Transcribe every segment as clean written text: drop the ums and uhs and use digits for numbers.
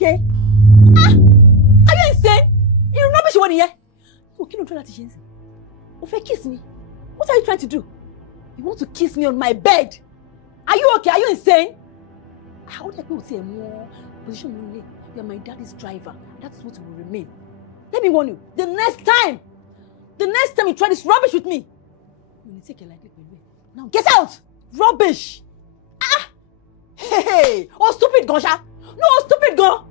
okay? Ah! Are you insane? You're rubbish one here. Oh, kí ló try láti ṣe ńsìn? O fẹ́ kiss me? What are you trying to do? You want to kiss me on my bed? Are you okay? Are you insane? How would I be able to say more position me? You are my daddy's driver. That's what will remain. Let me warn you. The next time you try this rubbish with me, you will take a lightly. Now get out! Rubbish! Ah! Hey! Oh, stupid Gonsha! No, stupid Gon!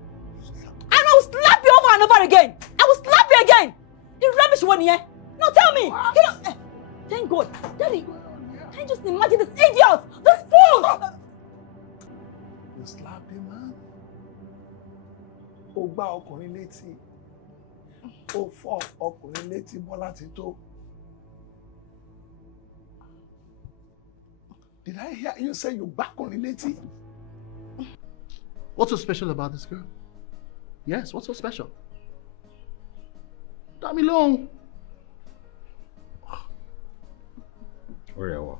And I will slap you over and over again! I will slap you again! The rubbish one here! No, tell me! You know, thank God! Daddy! Can you just imagine this idiot! This fool! You slapped him, man? O gbá ọkùnrin létí. O fọ́ ọkùnrin létí Bọ́lá ti tó. Did I hear you say you back on létí? What's so special about this girl? Yes, what's so special? Dá mi lóhùn. Ó rẹwà.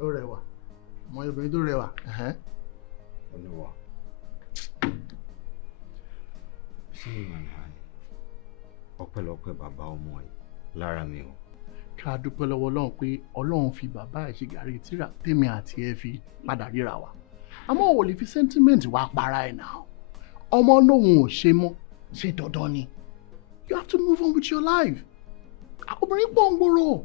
Ó rẹwà. Ọmọ obìnrin tó rẹwà. Olúwa. Ṣé ìmọ̀nà ọpẹ́lọpẹ́ bàbá ọmọ yìí lára mi o? Ká dúpẹ́ lọ́wọ́ Ọlọ́run pé Ọlọ́run fi bàbá ẹ̀ ṣe gàrí tíra tèmi àti ẹ fi padà ríra wa. Àmọ́ ò lè fi sentiment wá para ẹ̀ náà. Ọmọ lòun ò ṣe mọ́, ṣe dandan ni. You have to move on with your life. Obìnrin pọ̀ ń gbòòrò.